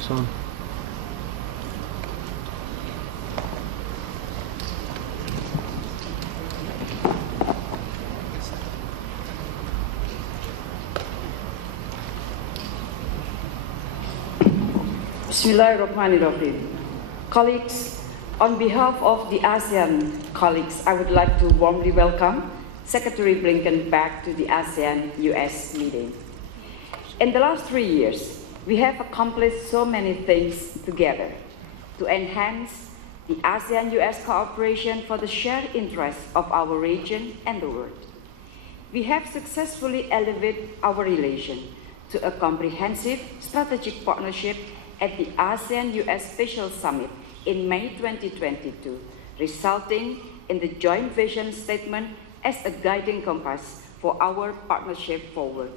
is on. Bismillahirrahmanirrahim. Colleagues, on behalf of the ASEAN colleagues, I would like to warmly welcome Secretary Blinken back to the ASEAN-US meeting. In the last 3 years, we have accomplished so many things together to enhance the ASEAN-US cooperation for the shared interests of our region and the world. We have successfully elevated our relation to a comprehensive strategic partnership at the ASEAN-US Special Summit in May 2022, resulting in the joint vision statement as a guiding compass for our partnership forward.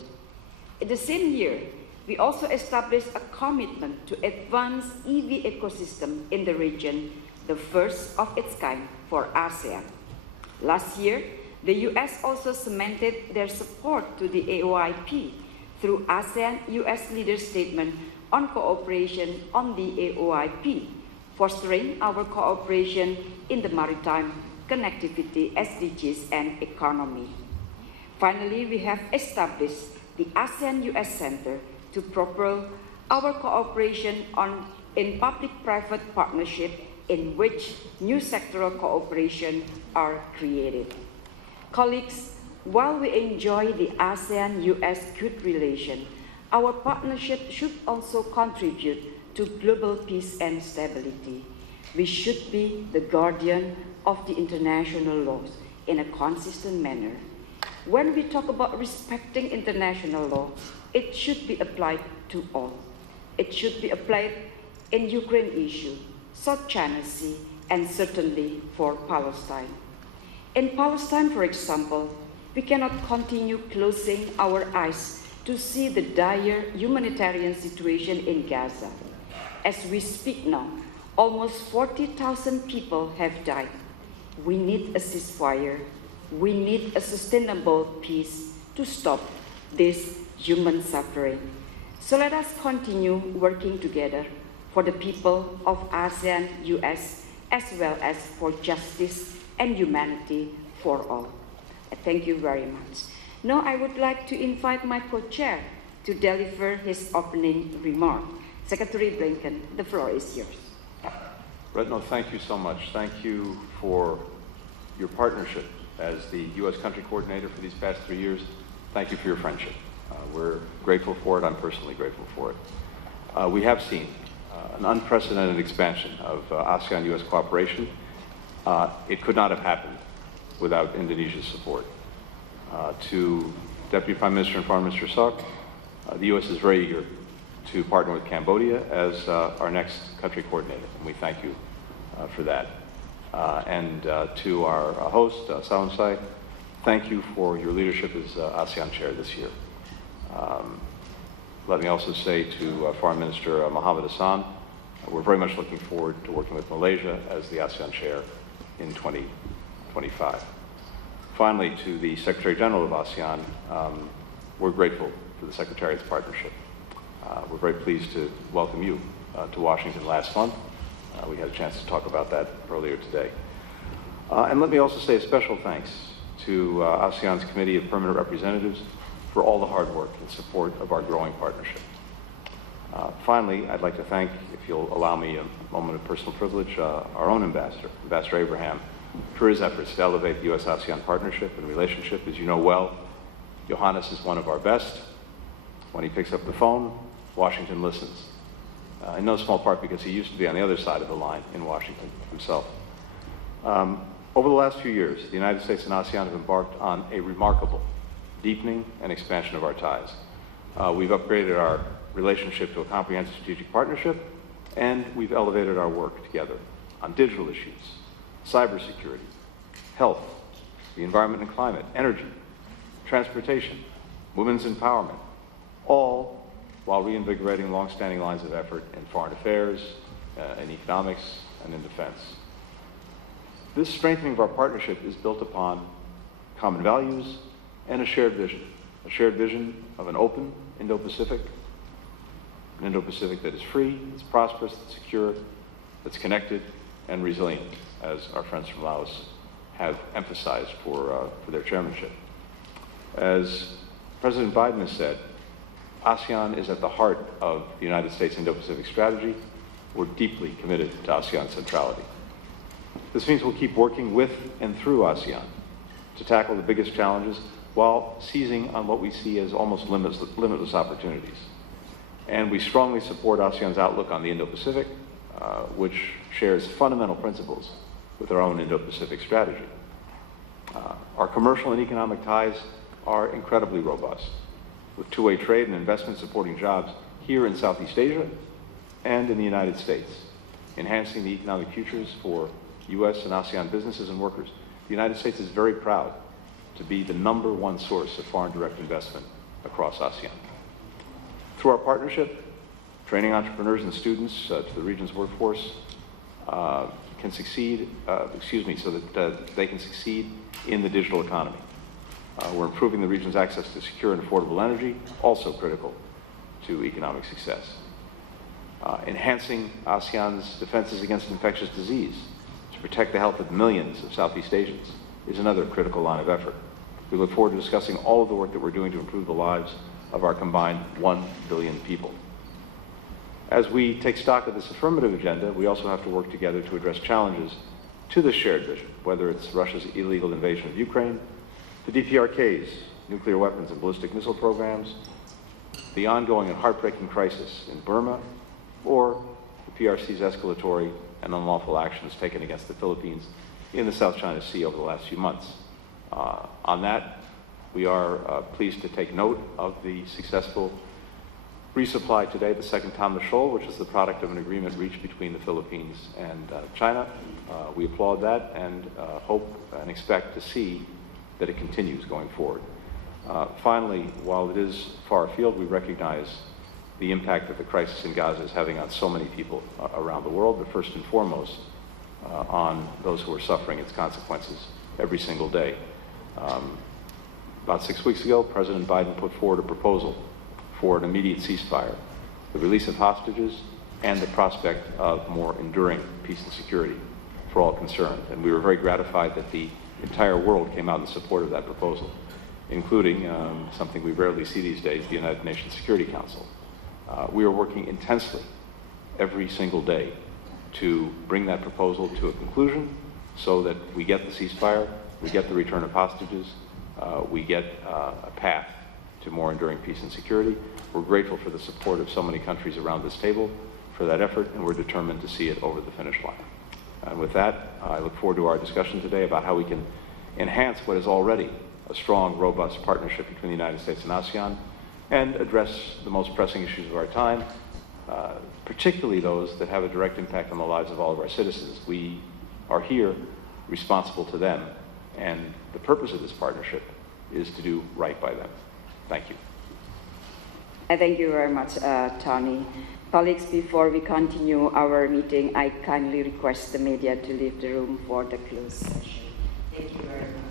In the same year, we also established a commitment to advance EV ecosystem in the region, the first of its kind for ASEAN. Last year, the US also cemented their support to the AOIP through ASEAN-US Leader Statement on cooperation on the AOIP, fostering our cooperation in the maritime, connectivity, SDGs, and economy. Finally, we have established the ASEAN-US Center to propel our cooperation in public-private partnership in which new sectoral cooperation are created. Colleagues, while we enjoy the ASEAN-US good relation, our partnership should also contribute to global peace and stability. We should be the guardian of the international laws in a consistent manner. When we talk about respecting international law, it should be applied to all. It should be applied in Ukraine issue, South China Sea, and certainly for Palestine. In Palestine, for example, we cannot continue closing our eyes to see the dire humanitarian situation in Gaza. As we speak now, almost 40,000 people have died. We need a ceasefire. We need a sustainable peace to stop this human suffering. So let us continue working together for the people of ASEAN-US as well as for justice and humanity for all. Thank you very much. Now I would like to invite my co-chair to deliver his opening remark. Secretary Blinken, the floor is yours. Retno, thank you so much. Thank you for your partnership as the U.S. country coordinator for these past 3 years. Thank you for your friendship. We're grateful for it. I'm personally grateful for it. We have seen an unprecedented expansion of ASEAN-U.S. cooperation. It could not have happened without Indonesia's support. To Deputy Prime Minister and Foreign Minister Sok, the U.S. is very eager to partner with Cambodia as our next country coordinator, and we thank you for that. To our host, Saun-Sai, thank you for your leadership as ASEAN Chair this year. Let me also say to Foreign Minister Muhammad Hassan, we're very much looking forward to working with Malaysia as the ASEAN Chair in 2025. Finally, to the Secretary General of ASEAN, we're grateful for the Secretariat's partnership. We're very pleased to welcome you to Washington last month. We had a chance to talk about that earlier today. And let me also say a special thanks to ASEAN's Committee of Permanent Representatives for all the hard work and support of our growing partnership. Finally, I'd like to thank, if you'll allow me a moment of personal privilege, our own ambassador, Ambassador Abraham, for his efforts to elevate the U.S.-ASEAN partnership and relationship. As you know well, Johannes is one of our best. When he picks up the phone, Washington listens. In no small part because he used to be on the other side of the line in Washington himself. Over the last few years, the United States and ASEAN have embarked on a remarkable deepening and expansion of our ties. We've upgraded our relationship to a comprehensive strategic partnership, and we've elevated our work together on digital issues, cybersecurity, health, the environment and climate, energy, transportation, women's empowerment, all while reinvigorating long-standing lines of effort in foreign affairs, in economics, and in defense. This strengthening of our partnership is built upon common values and a shared vision of an open Indo-Pacific, an Indo-Pacific that is free, that's prosperous, that's secure, that's connected, and resilient, as our friends from Laos have emphasized for their chairmanship. As President Biden has said, ASEAN is at the heart of the United States Indo-Pacific strategy. We're deeply committed to ASEAN centrality. This means we'll keep working with and through ASEAN to tackle the biggest challenges while seizing on what we see as almost limitless opportunities. And we strongly support ASEAN's outlook on the Indo-Pacific, which shares fundamental principles with our own Indo-Pacific strategy. Our commercial and economic ties are incredibly robust, with two-way trade and investment supporting jobs here in Southeast Asia and in the United States, enhancing the economic futures for U.S. and ASEAN businesses and workers. The United States is very proud to be the #1 source of foreign direct investment across ASEAN. Through our partnership, training entrepreneurs and students to the region's workforce can succeed, so that they can succeed in the digital economy. We're improving the region's access to secure and affordable energy, also critical to economic success. Enhancing ASEAN's defenses against infectious disease to protect the health of millions of Southeast Asians is another critical line of effort. We look forward to discussing all of the work that we're doing to improve the lives of our combined 1 billion people. As we take stock of this affirmative agenda, we also have to work together to address challenges to this shared vision, whether it's Russia's illegal invasion of Ukraine, the DPRK's nuclear weapons and ballistic missile programs, the ongoing and heartbreaking crisis in Burma, or the PRC's escalatory and unlawful actions taken against the Philippines in the South China Sea over the last few months. On that, we are pleased to take note of the successful resupply today, the second Tom the Shoal, which is the product of an agreement reached between the Philippines and China. We applaud that and hope and expect to see that it continues going forward. Finally, while it is far afield, we recognize the impact that the crisis in Gaza is having on so many people around the world, but first and foremost on those who are suffering its consequences every single day. About 6 weeks ago, President Biden put forward a proposal for an immediate ceasefire, the release of hostages, and the prospect of more enduring peace and security for all concerned. And we were very gratified that the entire world came out in support of that proposal, including something we rarely see these days, the United Nations Security Council. We are working intensely every single day to bring that proposal to a conclusion so that we get the ceasefire, we get the return of hostages, we get a path to more enduring peace and security. We're grateful for the support of so many countries around this table for that effort, and we're determined to see it over the finish line. And with that, I look forward to our discussion today about how we can enhance what is already a strong, robust partnership between the United States and ASEAN and address the most pressing issues of our time, particularly those that have a direct impact on the lives of all of our citizens. We are here responsible to them, and the purpose of this partnership is to do right by them. Thank you. Thank you very much, Tony. Colleagues, before we continue our meeting, I kindly request the media to leave the room for the closed session. Thank you very much.